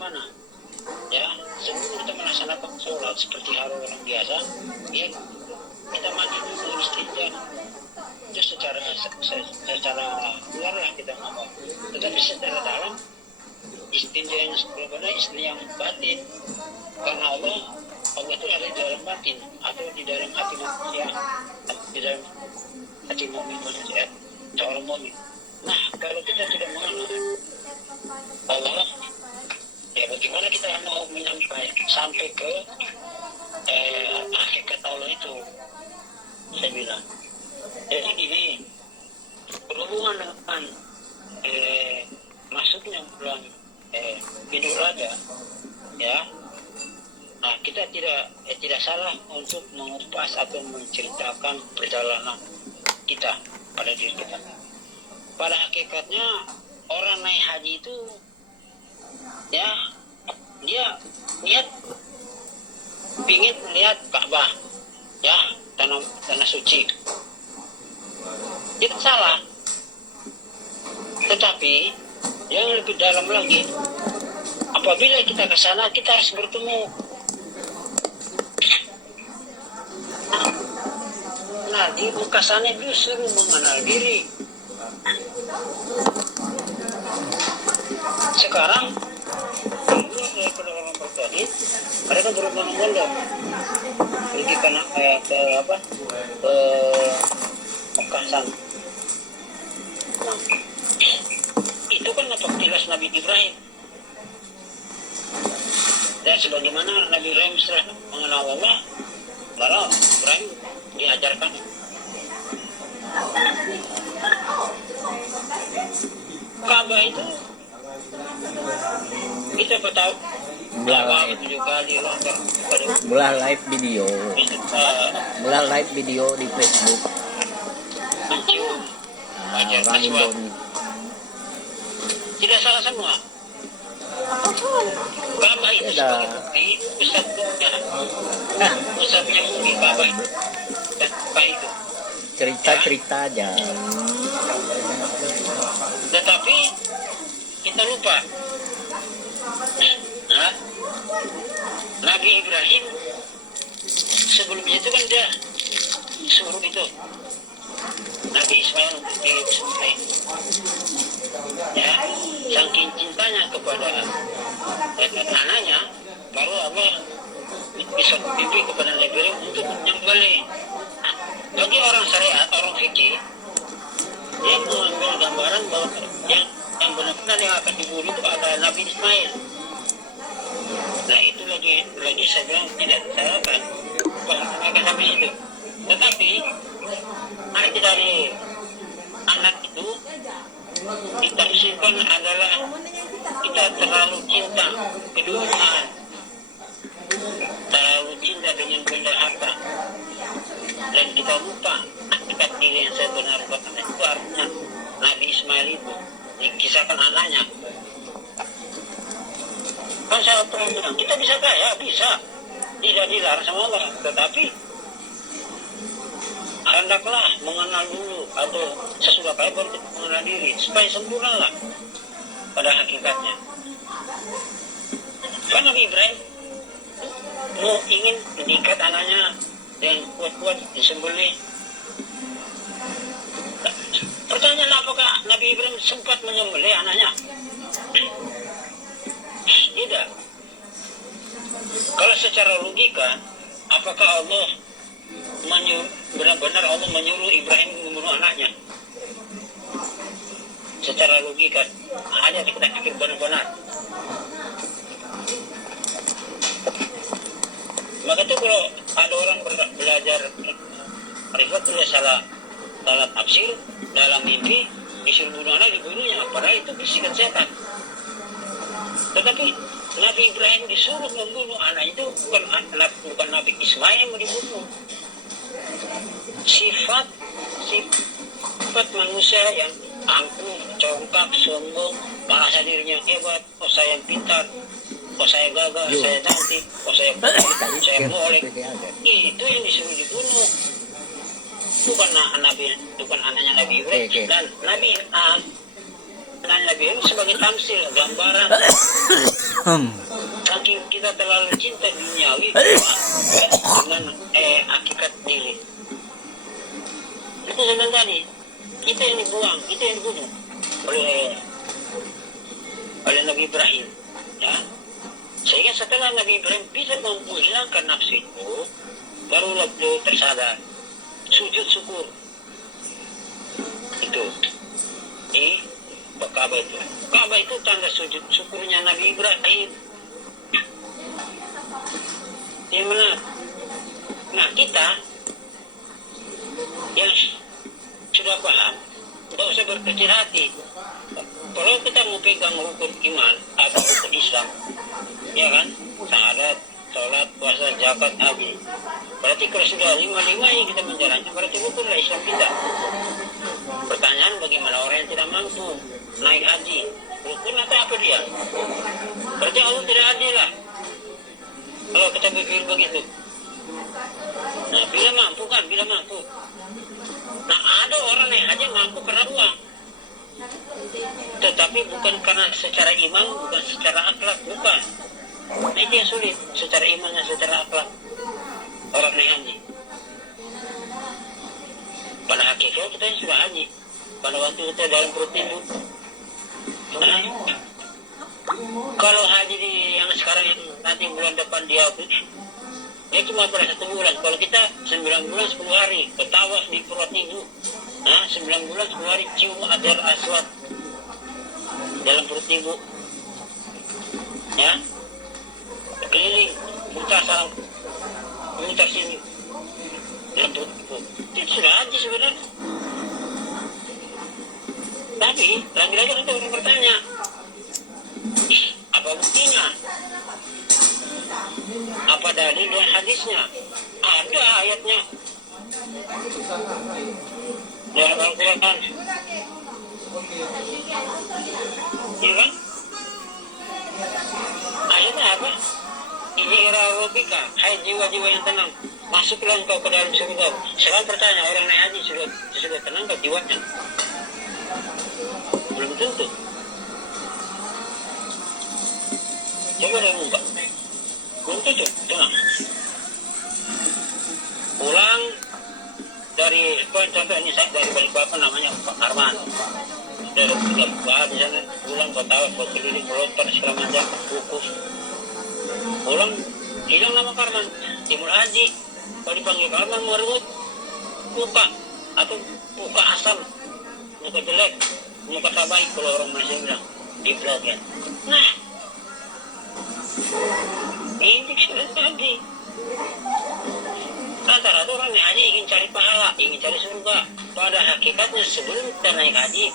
bagaimana? Ya, sebelum kita melaksanakan sholat seperti orang biasa, ya kita mandi dulu, istinja. Itu secara luar lah kita ngomong. Tetapi secara dalam, istinja yang sebenarnya istinja yang batin. Karena Allah itu ada di dalam batin atau di dalam hati manusia, di dalam hati mukmin manusia, seorang mukmin. Nah, kalau kita tidak mengenal Allah, ya bagaimana kita mau menyampaikan sampai ke hakikat Allah itu? Saya bilang. Jadi gini, berhubungan dengan masuknya bulan Idul Adha, ya. Nah, kita tidak salah untuk mengupas atau menceritakan perjalanan kita pada diri kita. Pada hakikatnya orang naik haji itu, ya, dia niat ingin melihat Ka'bah, ya, tanah suci. Tidak salah. Tetapi yang lebih dalam lagi, apabila kita ke sana, kita harus bertemu. Nah, di muka sana justru mengenal diri. Sekarang, daripada orang bertauhid, mereka berbondong-bondong pergi ke Mekah sana. Nah, itu kan nampak jelas Nabi Ibrahim. Dan sebagaimana Nabi Ibrahim setelah mengenal Allah, lalu Ibrahim diajarkan. Ka'bah itu kita tahu Belah live video di Facebook. Orang Indonesia tidak salah semua. Ka'bah itu sebagai bukti pusatnya bumi Ka'bah itu dan Ka'bah itu cerita aja. Tetapi kita lupa. Nah, Nabi Ibrahim sebelumnya itu kan dia suruh itu Nabi Ismail untuk disembelih. Ya, saking cintanya kepada anaknya, baru Allah bisa pimpin kepada Nabi Ibrahim untuk menyembelih. Bagi orang syariat, orang fikih, dia mengambil gambaran bahwa yang benar-benar yang akan dibunuh itu adalah Nabi Ismail. Nah, itu lagi saya bilang tidak disalahkan akan habis itu. Tetapi arti dari anak itu ditafsirkan adalah kita terlalu cinta keduniaan, terlalu cinta dengan benda harta, dan kita lupa hakikat diri yang sebenarnya. Itu artinya Nabi Ismail itu dikisahkan anaknya. Kan saya pernah bilang, kita bisa kaya, bisa, tidak dilarang sama Allah, tetapi hendaklah mengenal dulu atau sesudah kaya baru kita mengenal diri supaya sempurna lah pada hakikatnya. Kan Nabi Ibrahim mau ingin diikat anaknya dan kuat-kuat disembelih. Pertanyaan, apakah Nabi Ibrahim sempat menyembelih anaknya? Tidak. Kalau secara logika, apakah Allah benar-benar Allah menyuruh Ibrahim membunuh anaknya? Secara logika, hanya kita pikir benar-benar. Maka itu kalau ada orang belajar privat itu salah tafsir dalam mimpi, disuruh bunuh anak, dibunuhnya, padahal itu bisikan setan. Tetapi Nabi Ibrahim disuruh membunuh anak itu bukan Nabi Ismail yang mau dibunuh. Sifat manusia yang angkuh, congkak, sombong, merasa dirinya hebat, oh saya yang pintar, oh saya gagah, saya cantik, oh saya molek, itu yang disuruh dibunuh. Bukan anaknya Nabi Ibrahim. Dan maknanya bilang sebagai tamsil, gambaran. Saking kita terlalu cinta duniawi dengan hakikat diri. Itu zaman tadi kita yang dibuang, kita yang dibunuh oleh Nabi Ibrahim, ya. Sehingga setelah Nabi Ibrahim bisa menghilangkan nafsu itu, barulah beliau tersadar, sujud syukur itu di Ka'bah itu. Ka'bah itu tanda sujud syukurnya Nabi Ibrahim. Yang mana? Nah, kita yang sudah paham, tidak usah berkecil hati. Kalau kita mau pegang rukun iman atau rukun Islam, ya kan, syahadat, sholat, puasa, zakat, haji, berarti kalau sudah lima yang kita menjalankan, berarti rukunlah Islam kita. Pertanyaan, bagaimana orang yang tidak mampu naik haji, rukun atau apa dia? Berarti Allah tidak adil lah kalau kita berpikir begitu. Nah, bila mampu kan, bila mampu. Nah, ada orang naik haji mampu karena uang, tetapi bukan karena secara iman, bukan secara akhlak, bukan. Nah, itu yang sulit, secara iman dan secara akhlak orang naik haji. Pada hakikatnya kita yang sudah haji, pada waktu kita dalam perut ibu. Nah, kalau haji yang sekarang yang nanti bulan depan dia cuma pada 1 bulan. Kalau kita 9 bulan 10 hari bertawaf di perut ibu. Nah, 9 bulan 10 hari cium Hajar Aswad dalam perut ibu, ya, keliling mutar salam, mutar sini dalam perut ibu. Itu sudah haji sebenarnya. Tapi lagi-lagi kita orang bertanya, apa buktinya? Apa dalil dan hadisnya? Ada ayatnya dalam Al-Quran, iya kan? Ayatnya apa? Ini Robika, hai jiwa-jiwa yang tenang, masuklah engkau ke dalam surga. Sekarang bertanya, orang naik haji sudah tenang ke jiwanya? Belum tentu. Coba dia buka, belum tentu tenang. Pulang dari contoh ini, saya dari Balikpapan, namanya Pak Arman. Dari 3 bulan di sana, pulang ke Tawaf, ke keliling, melontar segala macam, wukuf. Pulang, hilang nama Karman, timur haji. Kalau dipanggil Karman, merenggut muka atau muka asam, muka jelek, muka tak baik, kalau orang Malaysia bilang di blog ya. Nah, ini sudah tadi. Rata-rata orang naik haji ingin cari pahala, ingin cari surga. Pada hakikatnya sebelum kita naik haji,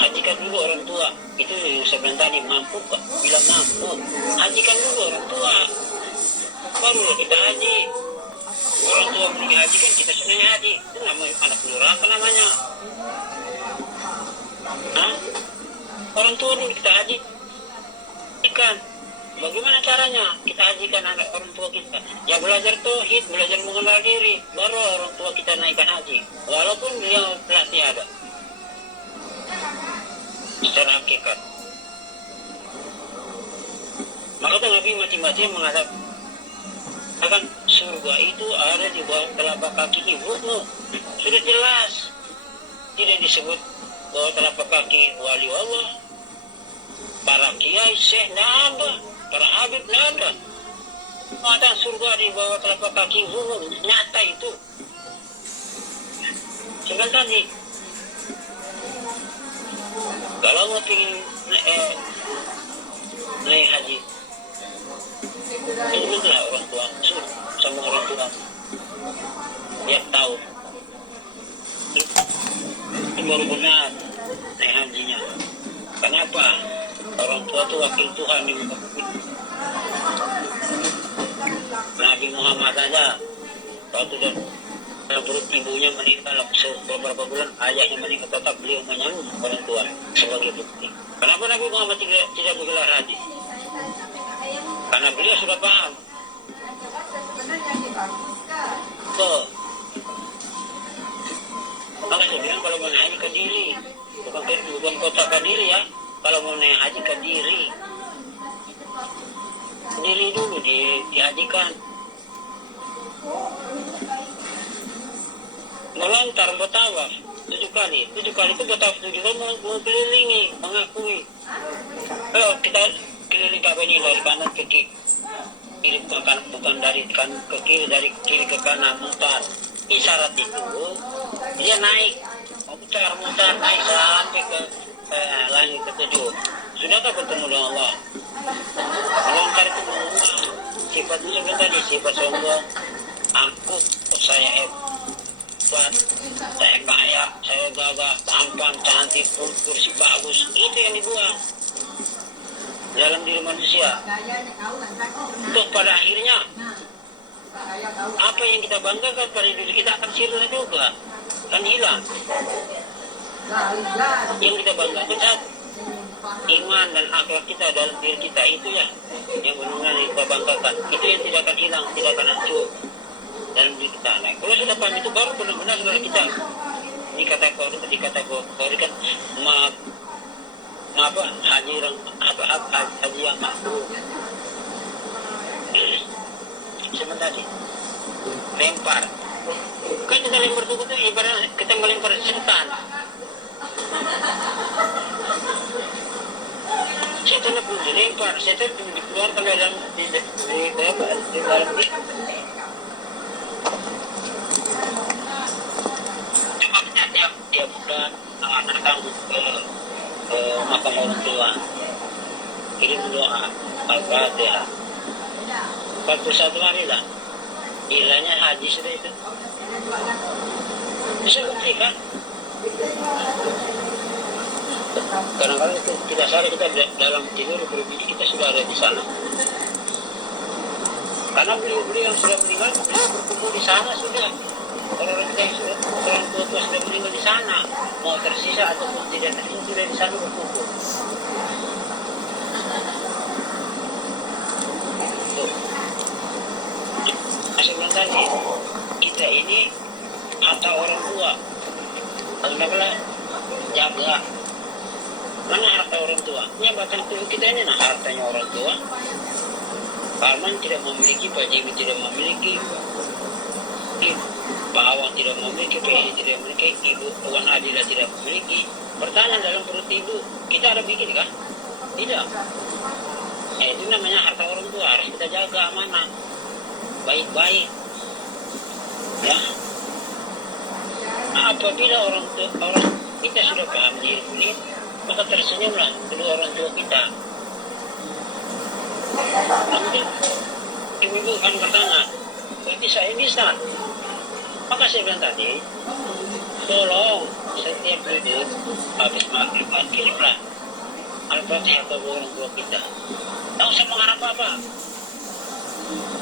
hajikan dulu orang tua. Itu sebenarnya tadi, mampu kok? Bila mampu, hajikan dulu orang tua, baru kita haji. Orang tua belum dihajikan, kita sudah haji. Itu namanya anak durhaka namanya. Hah? Orang tua dulu kita hajikan. Bagaimana caranya kita hajikan anak orang tua kita? Ya belajar tauhid, belajar mengenal diri, baru orang tua kita naikkan haji. Walaupun dia telah tiada secara hakikat. Maka Nabi mati-mati mengatakan surga itu ada di bawah telapak kaki ibumu. Sudah jelas, tidak disebut bawah telapak kaki wali Allah, para kiai, syekh, nada, para habib, nada. Mata surga di bawah telapak kaki ibumu, nyata itu. Sebentar tadi, kalau mau ingin naik haji, tunggulah orang tua, sama orang tua, dia tahu. Itu baru benar naik hajinya. Kenapa? Orang tua itu wakil Tuhan di muka bumi. Nabi Muhammad saja waktu dalam perut ibunya meninggal beberapa bulan, ayahnya meninggal, tetap beliau menyambut orang tua sebagai bukti. Kenapa Nabi Muhammad tidak bergelar haji? Karena beliau sudah paham. Maka saya bilang kalau menaik ke diri, bukan kota Kediri ya. Kalau mau naik haji Kediri, Kediri dulu dihajikan. Melontar bertawaf 7 kali itu bertawaf 7 kali mengelilingi, mengakui. Kalau kita keliling Ka'bah ini dari kanan ke kiri ke kanan, bukan dari kanan ke kiri, dari kiri ke kanan, mutar. Isyarat itu dia naik, mutar naik sampai ke langit ke-7. Sudahkah bertemu dengan Allah? Melontar itu mengumang sifatnya seperti tadi, sifat sombong. Aku, saya hebat, saya kaya, saya gagah, tampan, cantik, kursi bagus. Itu yang dibuang dalam diri manusia. Untuk pada akhirnya apa yang kita banggakan pada diri kita akan sirna juga, akan hilang. Yang kita banggakan saat iman dan akhlak kita dalam diri kita itu ya, yang benar-benar kita banggakan. Itu yang tidak akan hilang, tidak akan hancur dalam diri kita. Nah, kalau sudah paham itu baru benar-benar kita dikategorikan haji yang makruh. Sebentar lempar. Kan kita lempar itu ibarat kita melempar setan. Setan pun dilempar, setan pun dikeluarkan dalam di dalam tiap bulan datang ke makam orang tua, kirim doa Al-Fatihah 41 hari lah. Nilainya haji sudah itu. Bisa buktikan. Kadang-kadang itu tidak sadar kita dalam tidur bermimpi kita sudah ada di sana. Karena beliau yang sudah meninggal berkumpul di sana sudah. Orang-orang kita yang sudah orang tua sudah meninggal di sana, mau tersisa ataupun tidak tersisa sudah di sana berkumpul. Sebelum tadi kita ini harta orang tua, kenapa jaga? Mana harta orang tua? Ini batang tubuh kita ini, nah hartanya orang tua. Parman tidak memiliki, Pak Jimmy tidak memiliki, Pak Awang tidak memiliki, PI tidak memiliki, Ibu Puan Adila tidak memiliki. Pertanyaan dalam perut ibu, kita ada bikin kah? Tidak. Itu namanya harta orang tua, harus kita jaga amanah, baik-baik. Ya. Nah, apabila orang kita sudah paham diri ini, maka tersenyumlah kedua orang tua kita. Nanti ibu-ibu akan bertanya, berarti saya bisa. Maka saya bilang tadi, tolong setiap duduk habis maghrib kirimlah Al-Fatihah ke orang tua kita. Tidak usah mengharap apa.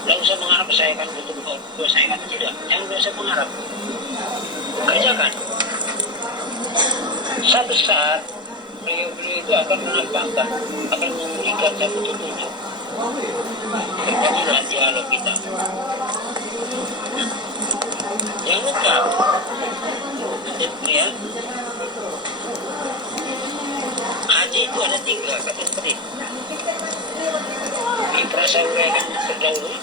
Tidak usah mengharap saya akan butuh dua saya akan tidak. Jangan usah mengharap. Kerjakan. Satu saat beliau itu akan menampakkan, akan memberikan satu petunjuk. Terpadulah dialog kita. Jangan lupa, ya, haji itu ada 3 kata penting. Saya uraikan terdahulu.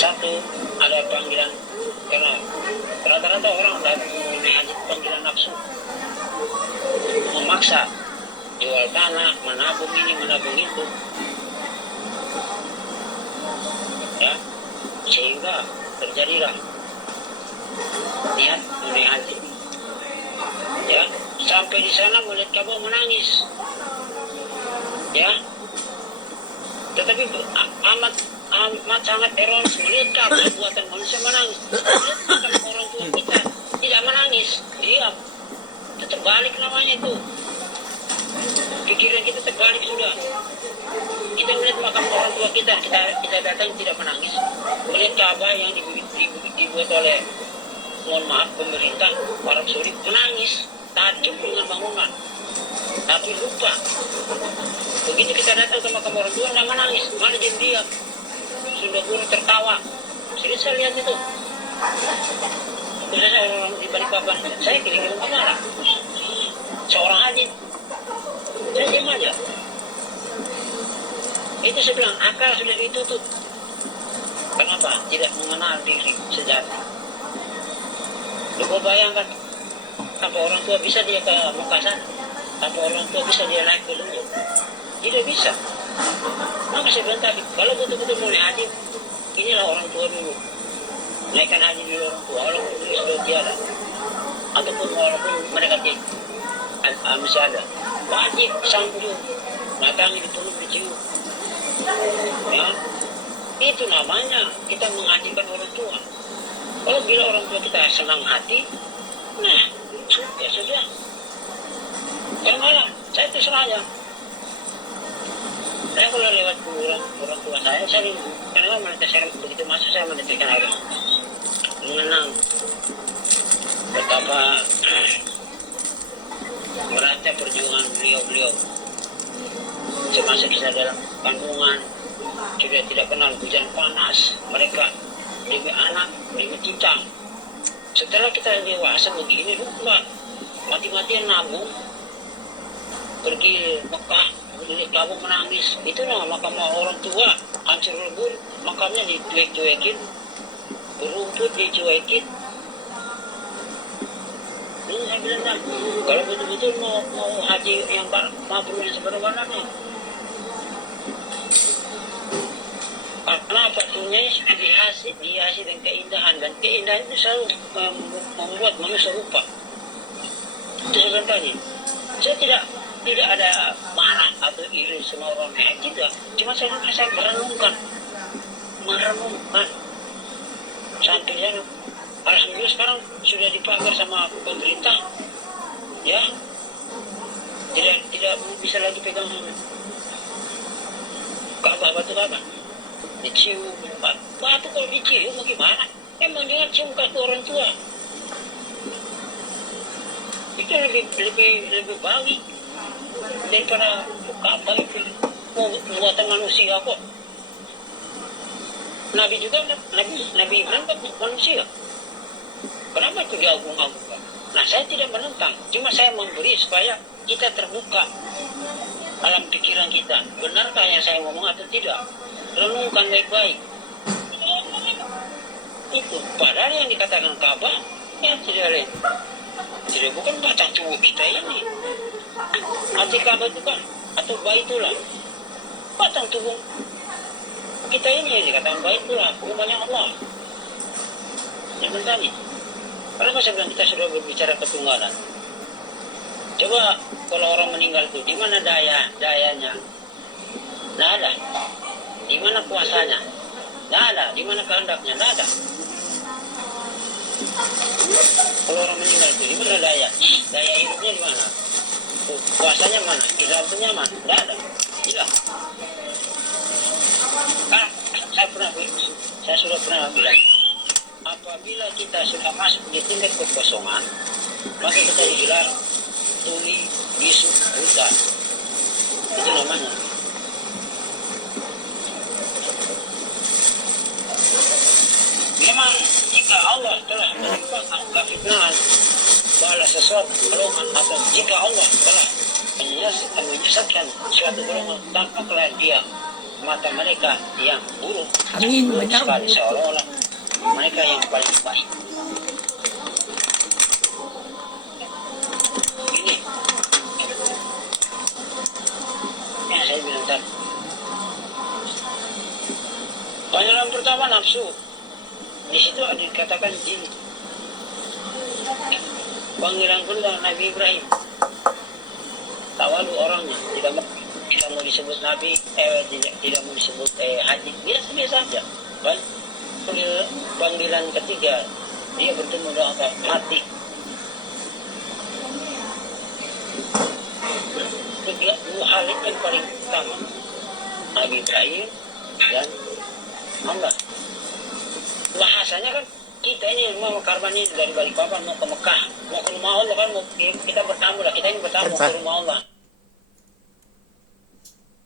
1, ada panggilan, karena rata-rata orang mengenai haji panggilan nafsu, memaksa jual tanah, menabung ini, menabung itu, ya, sehingga terjadilah niat mengenai haji. Ya, sampai di sana melihat Ka'bah menangis, ya. Tetapi amat sangat eronis melihat Ka'bah buatan manusia menangis. Melihat orang tua kita tidak menangis, diam. Itu terbalik namanya itu. Pikiran kita terbalik sudah. Kita melihat makam orang tua kita datang tidak menangis. Melihat Ka'bah yang dibuat oleh, mohon maaf, pemerintah Arab Saudi menangis, takjub dengan bangunan, tapi lupa. Begitu kita datang ke makam orang tua, nggak menangis, malah diam. Sudah guru tertawa. Jadi saya lihat itu. Khususnya orang di Balikpapan, saya kira-kira marah. seorang haji. Saya diam aja. Itu saya bilang, akal sudah ditutup. Kenapa? Tidak mengenal diri sejati. Lu bayangkan, tanpa orang tua bisa dia ke Mekah sana? Tanpa orang tua bisa dia naik ke dunia? Tidak bisa. Maka saya bilang tadi, kalau betul-betul mau naik haji, inilah orang tua dulu. Naikkan haji dulu orang tua, walaupun dulu sudah tiada. Ataupun walaupun mereka masih ada. Wajib sambung, matanya dipeluk dicium. Ya, itu namanya kita menghajikan orang tua. Kalau bila orang tua kita senang hati, nah, ya sudah. Kalau malah, saya terserah aja. Saya kalau lewat orang tua saya karena mereka saya begitu masuk saya mendetikkan air, mengenang betapa beratnya perjuangan beliau-beliau semasa kita dalam kandungan, sudah tidak kenal hujan panas, mereka demi anak, demi cicang. Setelah kita dewasa begini, lupa mati-matian nabung, pergi Mekah, beli kabung menangis. Itu nama makam orang tua, hancur lebur, makamnya dicuek-cuekin, berumput dicuekin. Ini saya bilang, nah, kalau betul-betul mau haji yang mabrur yang sebenarnya, kenapa dunia dihiasi dengan keindahan, dan keindahan itu selalu membuat manusia lupa. Itu saya bilang tadi, saya tidak ada marah atau iri sama orang lain, tidak. Cuma saya merenungkan sampai saya, alhamdulillah sekarang sudah dipagar sama pemerintah, ya, tidak bisa lagi pegang Ka'bah, batu Ka'bah, dicium batu. Kalau dicium bagaimana? Emang dia cium kaki orang tua, itu lebih baik daripada Ka'bah itu buatan manusia kok. Nabi juga, Nabi Ibrahim kan manusia. Kenapa itu diagung-agungkan? Nah, saya tidak menentang, cuma saya memberi supaya kita terbuka alam pikiran kita. Benarkah yang saya ngomong atau tidak? Renungkan baik-baik. Itu padahal yang dikatakan Ka'bah ya tidak bukan batang tubuh kita ini. Hati Ka'bah itu kan, atau Baitullah, batang tubuh kita ini yang dikatakan Baitullah, rumahnya Allah. Yang tadi, kenapa saya bilang kita sudah berbicara ketunggalan? Coba kalau orang meninggal itu, di mana dayanya? Tidak ada. Di mana kuasanya? Tidak ada. Di mana kehendaknya? Tidak ada. Kalau orang meninggal itu, di mana daya? Daya hidupnya di mana? Kuasanya mana? Iradanya mana? Tidak ada. Hilang. Saya sudah pernah bilang, apabila kita sudah masuk di tingkat kekosongan, maka kita digelar tuli, bisu, buta. Itu namanya. Memang jika Allah telah melimpahkan kefitnahan bala sesuatu golongan, atau jika Allah telah menyesatkan suatu golongan, tampaklah dia mata mereka yang buruk sekali, seolah-olah mereka yang paling baik. Ini yang saya bilang tadi. Panggilan pertama nafsu. Di situ ada dikatakan jin. Panggilan kedua Nabi Ibrahim. Tawalu orangnya, tidak mau disebut Nabi, tidak mau disebut haji, biasa saja. Panggilan ketiga, dia bertemu dengan mati. Dua hal yang paling utama, Nabi Ibrahim dan Allah. Bahasanya kan kita ini mau karban ini dari Balikpapan mau ke Mekah, mau ke rumah Allah kan, kita bertamu lah, kita ini bertamu ke rumah Allah.